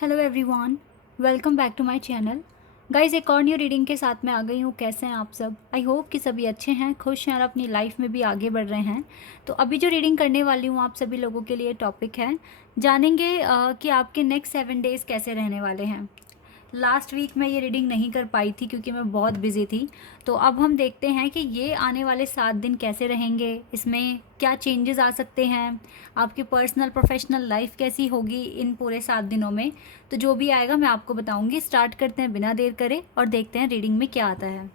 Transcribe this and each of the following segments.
Hello everyone, welcome back to my channel. Guys, एक और new reading के साथ में आ गई हूँ। कैसे हैं आप सब? आई होप कि सभी अच्छे हैं, खुश हैं और अपनी लाइफ में भी आगे बढ़ रहे हैं। तो अभी जो रीडिंग करने वाली हूँ आप सभी लोगों के लिए टॉपिक है, जानेंगे कि आपके नेक्स्ट 7 डेज़ कैसे रहने वाले हैं। लास्ट वीक मैं ये रीडिंग नहीं कर पाई थी क्योंकि मैं बहुत बिजी थी। तो अब हम देखते हैं कि ये आने वाले 7 दिन कैसे रहेंगे, इसमें क्या चेंजेस आ सकते हैं, आपकी पर्सनल प्रोफेशनल लाइफ कैसी होगी इन पूरे 7 दिनों में। तो जो भी आएगा मैं आपको बताऊंगी। स्टार्ट करते हैं बिना देर करे और देखते हैं रीडिंग में क्या आता है।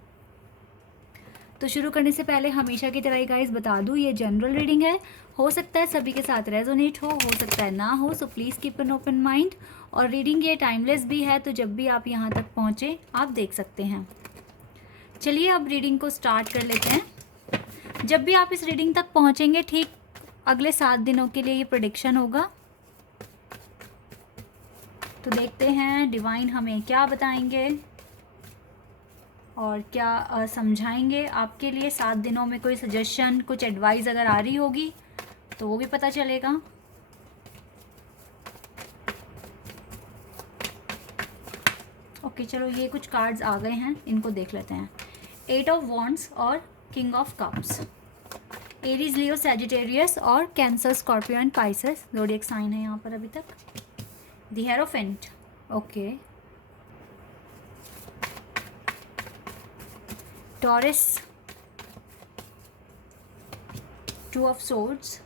तो शुरू करने से पहले हमेशा की तरह गाइस बता दूँ, ये जनरल रीडिंग है। हो सकता है सभी के साथ रेजोनेट हो सकता है ना हो, so please keep an open mind. और रीडिंग ये टाइमलेस भी है, तो जब भी आप यहाँ तक पहुँचे आप देख सकते हैं। चलिए अब रीडिंग को स्टार्ट कर लेते हैं। जब भी आप इस रीडिंग तक पहुँचेंगे, ठीक अगले 7 दिनों के लिए ये प्रेडिक्शन होगा। तो देखते हैं डिवाइन हमें क्या बताएंगे और क्या समझाएंगे आपके लिए। 7 दिनों में कोई सजेशन, कुछ एडवाइस अगर आ रही होगी तो वो भी पता चलेगा। ओके, चलो ये कुछ कार्ड्स आ गए हैं, इनको देख लेते हैं। 8 ऑफ वॉन्ड्स और king of cups. Aries, Leo, Sagittarius और Cancer, Scorpio and Pisces zodiac sign है यहाँ पर अभी तक। The Hierophant, okay. Taurus, 2 of swords,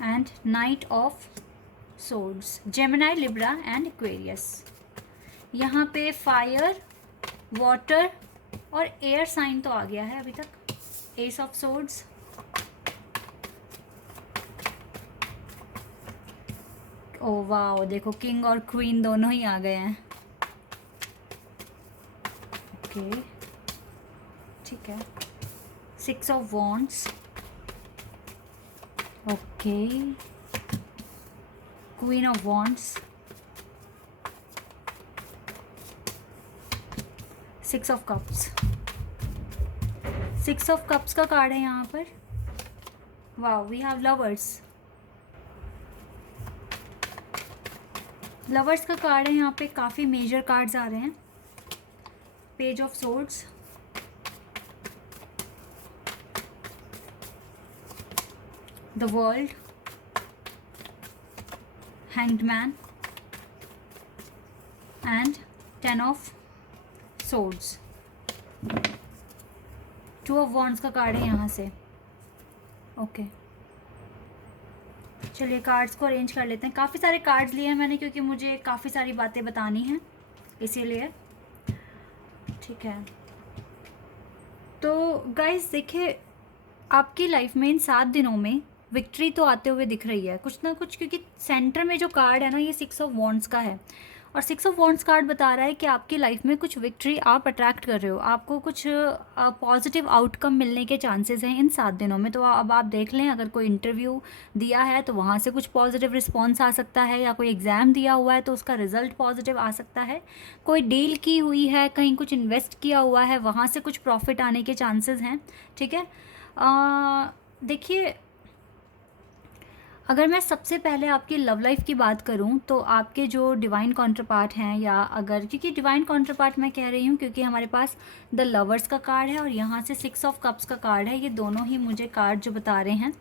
and knight of swords. Gemini, Libra and Aquarius. यहाँ पे फायर, वाटर और एयर साइन तो आ गया है अभी तक। Ace of swords, oh wow, देखो किंग और क्वीन दोनों ही आ गए हैं। ओके, ठीक है। 6 of wands, okay. Queen of wands, 6 of cups. 6 of cups का कार्ड है यहाँ पर। Wow, we have lovers. Lovers का कार्ड है यहाँ पे। काफ़ी मेजर कार्ड्स आ रहे हैं। Page of swords, the world, hanged man and 10 of swords. 2 of wands का कार्ड है यहाँ से। ओके, चलिए कार्ड्स को अरेंज कर लेते हैं। काफ़ी सारे कार्ड्स लिए हैं मैंने क्योंकि मुझे काफ़ी सारी बातें बतानी हैं, इसीलिए। ठीक है, तो गाइस देखिए, आपकी लाइफ में इन 7 दिनों में विक्ट्री तो आते हुए दिख रही है कुछ ना कुछ, क्योंकि सेंटर में जो कार्ड है ना, ये 6 ऑफ वॉन्ड्स का है। और 6 ऑफ वॉन्ड्स कार्ड बता रहा है कि आपकी लाइफ में कुछ विक्ट्री आप अट्रैक्ट कर रहे हो, आपको कुछ पॉजिटिव आउटकम मिलने के चांसेस हैं इन 7 दिनों में। तो अब आप देख लें, अगर कोई इंटरव्यू दिया है तो वहाँ से कुछ पॉजिटिव रिस्पॉन्स आ सकता है, या कोई एग्ज़ाम दिया हुआ है तो उसका रिजल्ट पॉजिटिव आ सकता है। कोई डील की हुई है, कहीं कुछ इन्वेस्ट किया हुआ है, वहाँ से कुछ प्रॉफिट आने के चांसेस हैं। ठीक है, देखिए, अगर मैं सबसे पहले आपकी लव लाइफ की बात करूं तो आपके जो डिवाइन कॉन्ट्रपार्ट हैं, या अगर, क्योंकि डिवाइन कॉन्ट्रपार्ट मैं कह रही हूं क्योंकि हमारे पास द लवर्स का कार्ड है और यहाँ से 6 ऑफ कप्स का कार्ड है। ये दोनों ही मुझे कार्ड जो बता रहे हैं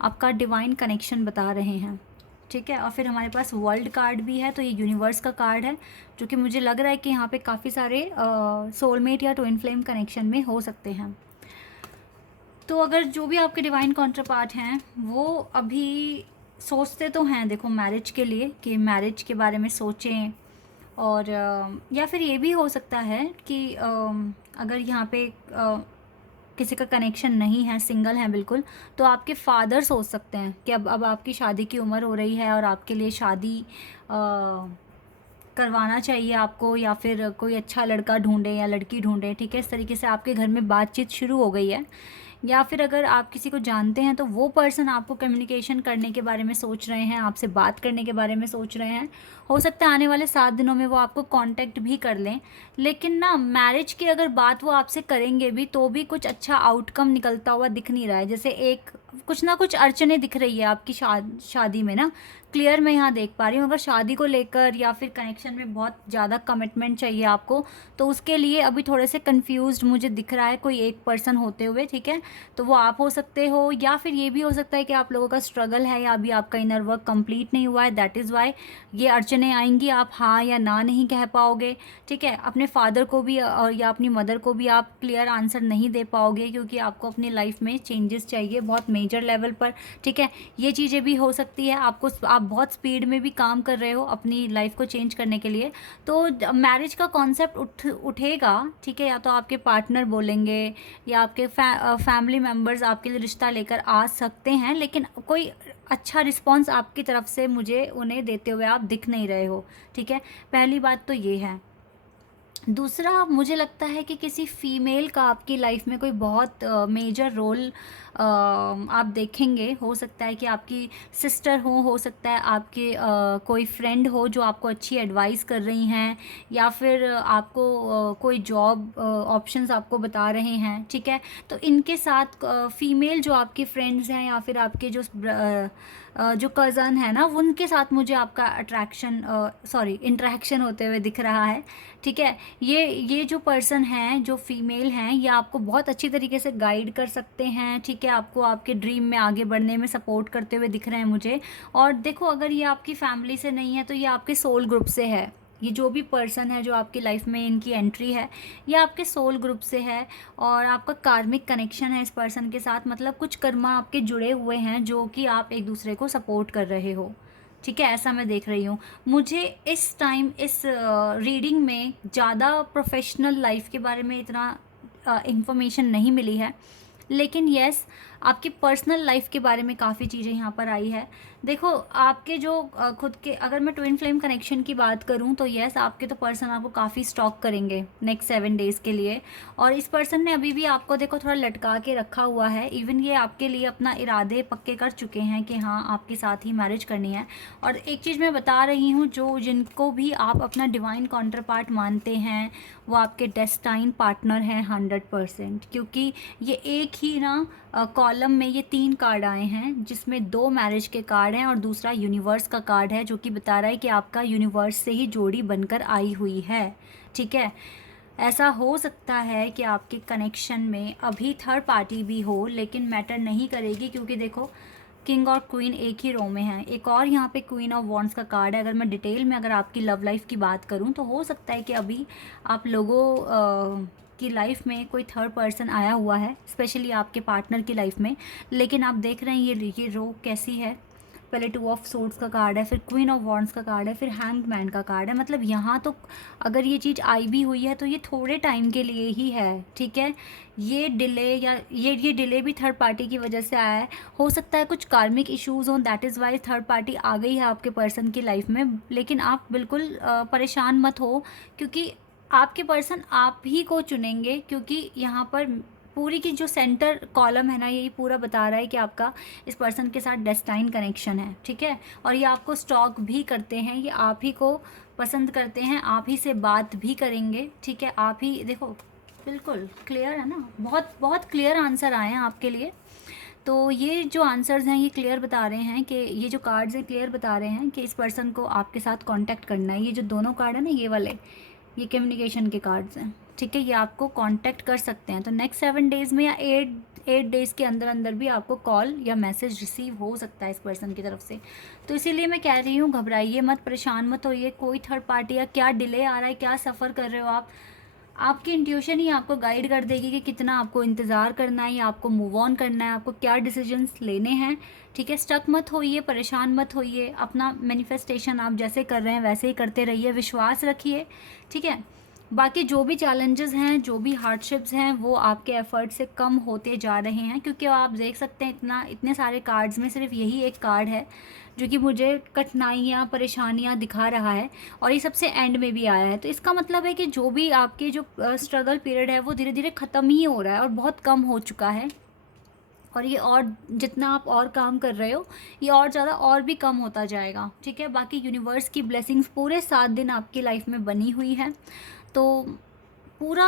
आपका डिवाइन कनेक्शन बता रहे हैं। ठीक है, और फिर हमारे पास वर्ल्ड कार्ड भी है, तो ये यूनिवर्स का कार्ड है, जो कि मुझे लग रहा है कि यहाँ पे काफ़ी सारे सोलमेट या ट्विन फ्लेम कनेक्शन में हो सकते हैं। तो अगर जो भी आपके डिवाइन कॉन्ट्रपार्ट हैं वो अभी सोचते तो हैं, देखो, मैरिज के लिए, कि मैरिज के बारे में सोचें। और या फिर ये भी हो सकता है कि अगर यहाँ पे किसी का कनेक्शन नहीं है, सिंगल हैं बिल्कुल, तो आपके फादर सोच सकते हैं कि अब आपकी शादी की उम्र हो रही है और आपके लिए शादी करवाना चाहिए आपको, या फिर कोई अच्छा लड़का ढूंढे या लड़की ढूंढे। ठीक है, इस तरीके से आपके घर में बातचीत शुरू हो गई है। या फिर अगर आप किसी को जानते हैं तो वो पर्सन आपको कम्युनिकेशन करने के बारे में सोच रहे हैं, आपसे बात करने के बारे में सोच रहे हैं। हो सकता है आने वाले 7 दिनों में वो आपको कांटेक्ट भी कर लें। लेकिन ना, मैरिज की अगर बात वो आपसे करेंगे भी तो भी कुछ अच्छा आउटकम निकलता हुआ दिख नहीं रहा है। जैसे एक कुछ ना कुछ अड़चने दिख रही है आपकी शादी में ना, क्लियर मैं यहाँ देख पा रही हूँ। अगर शादी को लेकर या फिर कनेक्शन में बहुत ज़्यादा कमिटमेंट चाहिए आपको, तो उसके लिए अभी थोड़े से कंफ्यूज्ड मुझे दिख रहा है कोई एक पर्सन होते हुए, ठीक है। तो वो आप हो सकते हो, या फिर ये भी हो सकता है कि आप लोगों का स्ट्रगल है या अभी आपका इनर वर्क कंप्लीट नहीं हुआ है, दैट इज़ वाई ये अड़चने आएंगी। आप हाँ या ना नहीं कह पाओगे, ठीक है। अपने फादर को भी और या अपनी मदर को भी आप क्लियर आंसर नहीं दे पाओगे, क्योंकि आपको अपनी लाइफ में चेंजेस चाहिए बहुत मेजर लेवल पर, ठीक है। ये चीज़ें भी हो सकती है। आप बहुत स्पीड में भी काम कर रहे हो अपनी लाइफ को चेंज करने के लिए, तो मैरिज का कॉन्सेप्ट उठेगा, ठीक है। या तो आपके पार्टनर बोलेंगे या आपके फैमिली मेम्बर्स आपके लिए रिश्ता लेकर आ सकते हैं, लेकिन कोई अच्छा रिस्पॉन्स आपकी तरफ से मुझे उन्हें देते हुए आप दिख नहीं रहे हो, ठीक है। पहली बात तो ये है। दूसरा, मुझे लगता है कि किसी फीमेल का आपकी लाइफ में कोई बहुत मेजर रोल आप देखेंगे। हो सकता है कि आपकी सिस्टर हो सकता है आपके कोई फ्रेंड हो जो आपको अच्छी एडवाइस कर रही हैं, या फिर आपको कोई जॉब ऑप्शंस आपको बता रहे हैं, ठीक है। तो इनके साथ फीमेल जो आपकी फ्रेंड्स हैं या फिर आपके जो कज़न है ना, उनके साथ मुझे आपका इंटरेक्शन होते हुए दिख रहा है, ठीक है। ये जो पर्सन हैं, जो फीमेल हैं, ये आपको बहुत अच्छी तरीके से गाइड कर सकते हैं, ठीक है। आपको आपके ड्रीम में आगे बढ़ने में सपोर्ट करते हुए दिख रहे हैं मुझे। और देखो, अगर ये आपकी फैमिली से नहीं है तो ये आपके सोल ग्रुप से है। ये जो भी पर्सन है जो आपकी लाइफ में इनकी एंट्री है, ये आपके सोल ग्रुप से है, और आपका कार्मिक कनेक्शन है इस पर्सन के साथ। मतलब कुछ कर्मा आपके जुड़े हुए हैं जो कि आप एक दूसरे को सपोर्ट कर रहे हो, ठीक है। ऐसा मैं देख रही हूँ। मुझे इस टाइम इस रीडिंग में ज़्यादा प्रोफेशनल लाइफ के बारे में इतना इंफॉर्मेशन नहीं मिली है, लेकिन यस, आपकी पर्सनल लाइफ के बारे में काफ़ी चीज़ें यहाँ पर आई है। देखो, आपके जो खुद के, अगर मैं ट्विन फ्लेम कनेक्शन की बात करूँ तो यस, आपके तो पर्सन आपको काफ़ी स्टॉक करेंगे नेक्स्ट 7 डेज़ के लिए। और इस पर्सन ने अभी भी आपको देखो थोड़ा लटका के रखा हुआ है। इवन ये आपके लिए अपना इरादे पक्के कर चुके हैं कि हाँ, आपके साथ ही मैरिज करनी है। और एक चीज़ मैं बता रही हूँ, जिनको भी आप अपना डिवाइन काउंटर पार्ट मानते हैं, वो आपके डेस्टाइन पार्टनर हैं 100%। क्योंकि ये एक ही ना कॉलम में ये 3 कार्ड आए हैं, जिसमें 2 मैरिज के कार्ड हैं और दूसरा यूनिवर्स का कार्ड है, जो कि बता रहा है कि आपका यूनिवर्स से ही जोड़ी बनकर आई हुई है, ठीक है। ऐसा हो सकता है कि आपके कनेक्शन में अभी थर्ड पार्टी भी हो, लेकिन मैटर नहीं करेगी, क्योंकि देखो किंग और क्वीन एक ही रो में हैं। एक और यहाँ पे क्वीन ऑफ वॉन्ड्स का कार्ड है। अगर मैं डिटेल में अगर आपकी लव लाइफ की बात करूँ तो हो सकता है कि अभी आप लोगों की लाइफ में कोई थर्ड पर्सन आया हुआ है, स्पेशली आपके पार्टनर की लाइफ में। लेकिन आप देख रहे हैं ये रो कैसी है। पहले 2 ऑफ सोर्ड्स का कार्ड है, फिर क्वीन ऑफ वॉन्ड्स का कार्ड है, फिर हैंग्ड मैन का कार्ड है। मतलब यहाँ तो अगर ये चीज़ आई भी हुई है तो ये थोड़े टाइम के लिए ही है, ठीक है। ये डिले या ये डिले भी थर्ड पार्टी की वजह से आया है। हो सकता है कुछ कार्मिक इश्यूज़ हों, that is why third party आ गई है आपके पर्सन की लाइफ में। लेकिन आप बिल्कुल परेशान मत हो, क्योंकि आपके पर्सन आप ही को चुनेंगे, क्योंकि यहाँ पर पूरी की जो सेंटर कॉलम है ना, यही पूरा बता रहा है कि आपका इस पर्सन के साथ डेस्टाइन कनेक्शन है, ठीक है। और ये आपको स्टॉक भी करते हैं, ये आप ही को पसंद करते हैं, आप ही से बात भी करेंगे, ठीक है। आप ही देखो, बिल्कुल क्लियर है ना, बहुत बहुत क्लियर आंसर आए हैं आपके लिए। तो ये जो आंसर्स हैं ये क्लियर बता रहे हैं कि ये जो कार्ड्स हैं क्लियर बता रहे हैं कि इस पर्सन को आपके साथ कांटेक्ट करना है। ये जो दोनों कार्ड है ना, ये वाले, ये कम्युनिकेशन के कार्ड्स हैं, ठीक है। ये आपको कांटेक्ट कर सकते हैं। तो नेक्स्ट 7 डेज़ में या 8 डेज़ के अंदर अंदर भी आपको कॉल या मैसेज रिसीव हो सकता है इस पर्सन की तरफ से। तो इसीलिए मैं कह रही हूँ, घबराइए मत, परेशान मत होइए। कोई थर्ड पार्टी या क्या डिले आ रहा है, क्या सफ़र कर रहे हो आप, आपकी इंट्यूशन ही आपको गाइड कर देगी कि कितना आपको इंतज़ार करना है या आपको मूव ऑन करना है, आपको क्या डिसीजंस लेने हैं, ठीक है। स्टक मत होइए, परेशान मत होइए। अपना मैनिफेस्टेशन आप जैसे कर रहे हैं वैसे ही करते रहिए, विश्वास रखिए, ठीक है। बाकी जो भी चैलेंजेस हैं, जो भी हार्डशिप्स हैं, वो आपके एफर्ट से कम होते जा रहे हैं, क्योंकि आप देख सकते हैं इतने सारे कार्ड्स में सिर्फ यही एक कार्ड है जो कि मुझे कठिनाइयाँ, परेशानियाँ दिखा रहा है, और ये सबसे एंड में भी आया है। तो इसका मतलब है कि जो भी आपके जो स्ट्रगल पीरियड है वो धीरे धीरे ख़त्म ही हो रहा है और बहुत कम हो चुका है। और ये और जितना आप और काम कर रहे हो, ये और ज़्यादा और भी कम होता जाएगा, ठीक है। बाकी यूनिवर्स की ब्लेसिंग्स पूरे 7 दिन आपकी लाइफ में बनी हुई है। तो पूरा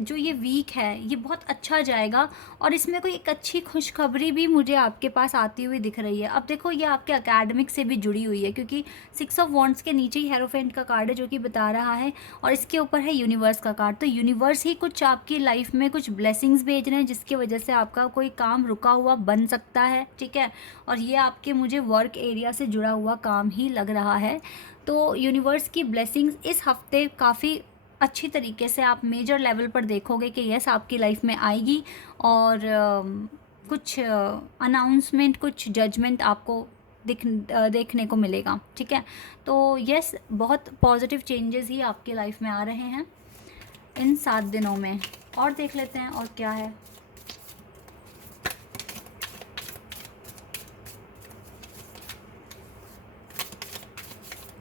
जो ये वीक है ये बहुत अच्छा जाएगा। और इसमें कोई एक अच्छी खुशखबरी भी मुझे आपके पास आती हुई दिख रही है। अब देखो ये आपके एकेडमिक से भी जुड़ी हुई है, क्योंकि 6 ऑफ वॉन्ड्स के नीचे ही हेरोफेंट का कार्ड है जो कि बता रहा है, और इसके ऊपर है यूनिवर्स का कार्ड। तो यूनिवर्स ही कुछ आपकी लाइफ में कुछ ब्लेसिंग्स भेज रहे हैं, जिसकी वजह से आपका कोई काम रुका हुआ बन सकता है, ठीक है। और ये आपके मुझे वर्क एरिया से जुड़ा हुआ काम ही लग रहा है। तो यूनिवर्स की ब्लेसिंग्स इस हफ्ते काफ़ी अच्छी तरीके से आप मेजर लेवल पर देखोगे कि यस आपकी लाइफ में आएगी, और कुछ अनाउंसमेंट, कुछ जजमेंट आपको देखने को मिलेगा, ठीक है। तो यस बहुत पॉजिटिव चेंजेस ही आपकी लाइफ में आ रहे हैं इन 7 दिनों में। और देख लेते हैं और क्या है।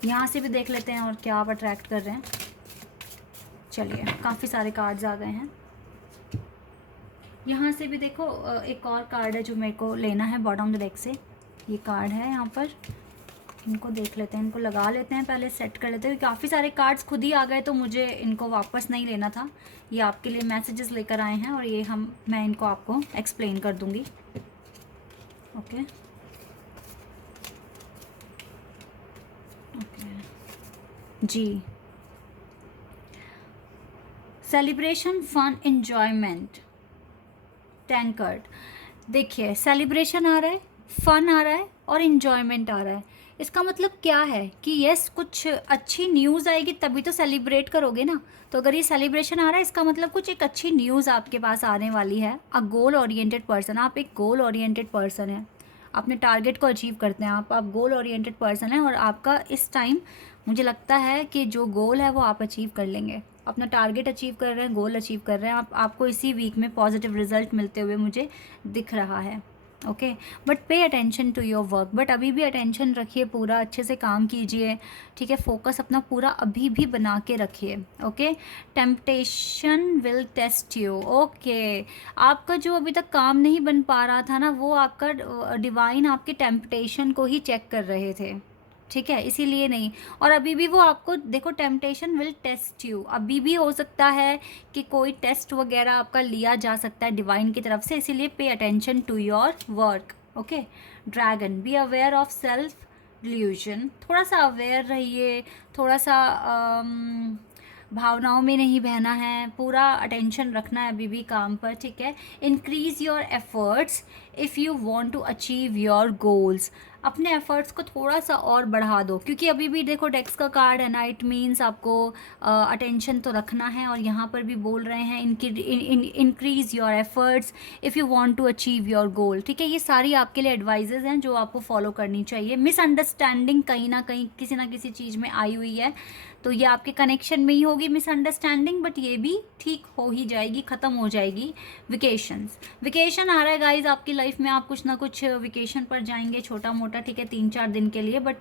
यहाँ से भी देख लेते हैं और क्या आप अट्रैक्ट कर रहे हैं। चलिए, काफ़ी सारे कार्ड्स आ गए हैं। यहाँ से भी देखो एक और कार्ड है जो मेरे को लेना है बॉटम ऑफ द डेक से। ये कार्ड है यहाँ पर, इनको देख लेते हैं, इनको लगा लेते हैं, पहले सेट कर लेते हैं। काफ़ी सारे कार्ड्स खुद ही आ गए तो मुझे इनको वापस नहीं लेना था। ये आपके लिए मैसेजेस लेकर आए हैं और ये मैं इनको आपको एक्सप्लेन कर दूँगी। ओके जी। Celebration, fun, enjoyment, 10 card. देखिए सेलिब्रेशन आ रहा है, फन आ रहा है और इन्जॉयमेंट आ रहा है। इसका मतलब क्या है कि यस कुछ अच्छी न्यूज़ आएगी तभी तो सेलिब्रेट करोगे ना। तो अगर ये सेलिब्रेशन आ रहा है इसका मतलब कुछ एक अच्छी न्यूज़ आपके पास आने वाली है। अ गोल ओरिएंटेड पर्सन, आप एक गोल ओरिएंटेड पर्सन है, अपने टारगेट को अचीव करते हैं आप गोल ओरिएंटेड पर्सन है। और आपका इस टाइम मुझे लगता है कि जो गोल है वो आप अचीव कर लेंगे, अपना टारगेट अचीव कर रहे हैं, गोल अचीव कर रहे हैं आपको इसी वीक में पॉजिटिव रिजल्ट मिलते हुए मुझे दिख रहा है। Okay, but pay attention to your work, but अभी भी अटेंशन रखिए, पूरा अच्छे से काम कीजिए, ठीक है। फोकस अपना पूरा अभी भी बना के रखिए। Okay, temptation will test you. Okay, आपका जो अभी तक काम नहीं बन पा रहा था ना, वो आपका डिवाइन आपके टेम्पटेशन को ही चेक कर रहे थे, ठीक है, इसीलिए नहीं। और अभी भी वो आपको देखो, टेम्पटेशन विल टेस्ट यू, अभी भी हो सकता है कि कोई टेस्ट वगैरह आपका लिया जा सकता है डिवाइन की तरफ से, इसीलिए pay attention to your work. Okay, dragon, be aware of self delusion, थोड़ा सा अवेयर रहिए, थोड़ा सा भावनाओं में नहीं बहना है, पूरा अटेंशन रखना है अभी भी काम पर, ठीक है। Increase your efforts if you want to achieve your goals, अपने एफर्ट्स को थोड़ा सा और बढ़ा दो, क्योंकि अभी भी देखो डेक्स का कार्ड है ना, इट मीन्स आपको अटेंशन तो रखना है। और यहाँ पर भी बोल रहे हैं increase your efforts if you want to achieve your goal, ठीक है। ये सारी आपके लिए एडवाइजेज हैं जो आपको फॉलो करनी चाहिए। मिसअंडरस्टैंडिंग कहीं ना कहीं किसी ना किसी चीज़ में आई हुई है, तो ये आपके कनेक्शन में ही होगी मिसअंडरस्टैंडिंग, बट ये भी ठीक हो ही जाएगी, ख़त्म हो जाएगी। वेकेशन आ रहा है गाइज आपकी लाइफ में, आप कुछ ना कुछ वेकेशन पर जाएंगे छोटा मोटा, ठीक है, 3-4 दिन के लिए। But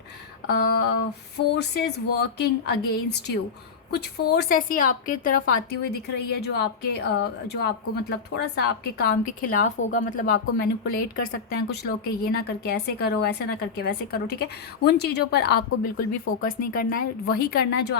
forces working against you, कुछ फोर्स ऐसी आपके तरफ आती हुई दिख रही है जो आपको मतलब थोड़ा सा आपके काम के खिलाफ होगा, मतलब आपको मैनिपुलेट कर सकते हैं कुछ लोग कि ये ना करके ऐसे करो, ऐसे ना करके वैसे करो, ठीक है। उन चीज़ों पर आपको बिल्कुल भी फोकस नहीं करना है, वही करना है जो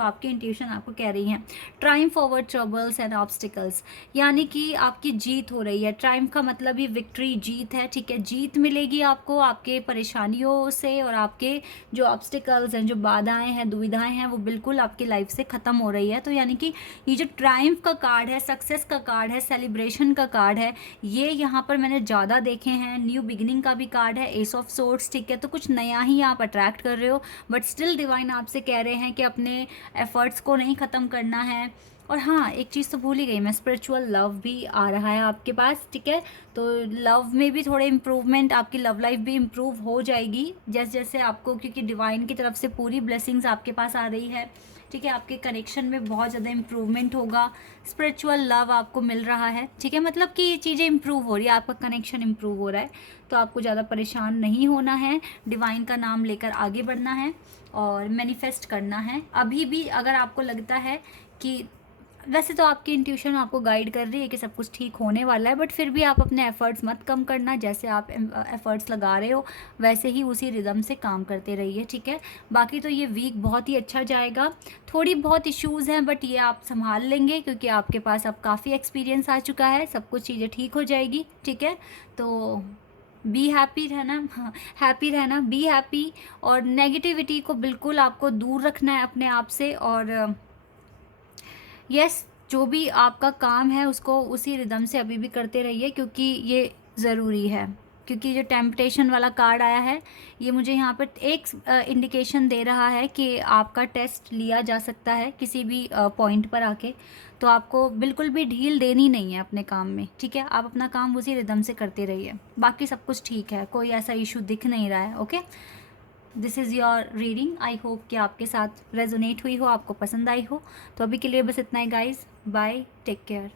आपकी इंट्यूशन आपको कह रही है। Triumph over troubles and obstacles, यानी कि आपकी जीत हो रही है। ट्राइम्फ का मतलब ही विक्ट्री, जीत है, ठीक है। जीत मिलेगी आपको आपके परेशानियों से, और आपके जो ऑब्स्टिकल्स हैं, जो बाधाएं हैं, दुविधाएं हैं, वो बिल्कुल आपकी लाइफ से ख़त्म हो रही है। तो यानी कि ये जो ट्रायम्फ का कार्ड है, सक्सेस का कार्ड है, सेलिब्रेशन का कार्ड है, ये यहाँ पर मैंने ज़्यादा देखे हैं। न्यू बिगिनिंग का भी कार्ड है, एस ऑफ सोर्ड्स, ठीक है। तो कुछ नया ही आप अट्रैक्ट कर रहे हो, बट स्टिल डिवाइन आपसे कह रहे हैं कि अपने एफर्ट्स को नहीं ख़त्म करना है। और हाँ, एक चीज़ तो भूल ही गई मैं, स्पिरिचुअल लव भी आ रहा है आपके पास, ठीक है। तो लव में भी थोड़े इम्प्रूवमेंट, आपकी लव लाइफ भी इम्प्रूव हो जाएगी जैसे जैसे आपको, क्योंकि डिवाइन की तरफ से पूरी ब्लेसिंग्स आपके पास आ रही है, ठीक है। आपके कनेक्शन में बहुत ज़्यादा इम्प्रूवमेंट होगा, स्पिरिचुअल लव आपको मिल रहा है, ठीक है। मतलब कि ये चीज़ें इम्प्रूव हो रही है, आपका कनेक्शन इम्प्रूव हो रहा है, तो आपको ज़्यादा परेशान नहीं होना है, डिवाइन का नाम लेकर आगे बढ़ना है और मैनिफेस्ट करना है। अभी भी अगर आपको लगता है कि वैसे तो आपकी इंट्यूशन आपको गाइड कर रही है कि सब कुछ ठीक होने वाला है, बट फिर भी आप अपने एफ़र्ट्स मत कम करना। जैसे आप एफ़र्ट्स लगा रहे हो वैसे ही उसी रिदम से काम करते रहिए, ठीक है। बाकी तो ये वीक बहुत ही अच्छा जाएगा। थोड़ी बहुत इश्यूज़ हैं बट ये आप संभाल लेंगे, क्योंकि आपके पास अब काफ़ी एक्सपीरियंस आ चुका है, सब कुछ चीज़ें ठीक हो जाएगी, ठीक है। तो बी हैप्पी रहना, हाँ, हैप्पी रहना, बी हैप्पी। और नेगेटिविटी को बिल्कुल आपको दूर रखना है अपने आप से। और यस, जो भी आपका काम है उसको उसी रिदम से अभी भी करते रहिए, क्योंकि ये ज़रूरी है। क्योंकि जो टेम्पटेशन वाला कार्ड आया है ये मुझे यहाँ पर एक इंडिकेशन दे रहा है कि आपका टेस्ट लिया जा सकता है किसी भी पॉइंट पर आके। तो आपको बिल्कुल भी ढील देनी नहीं है अपने काम में, ठीक है। आप अपना काम उसी रिदम से करते रहिए, बाकी सब कुछ ठीक है, कोई ऐसा इशू दिख नहीं रहा है, okay. This is your reading. I hope कि आपके साथ रेजोनेट हुई हो, आपको पसंद आई हो। तो अभी के लिए बस इतना ही गाइज, बाय, टेक केयर।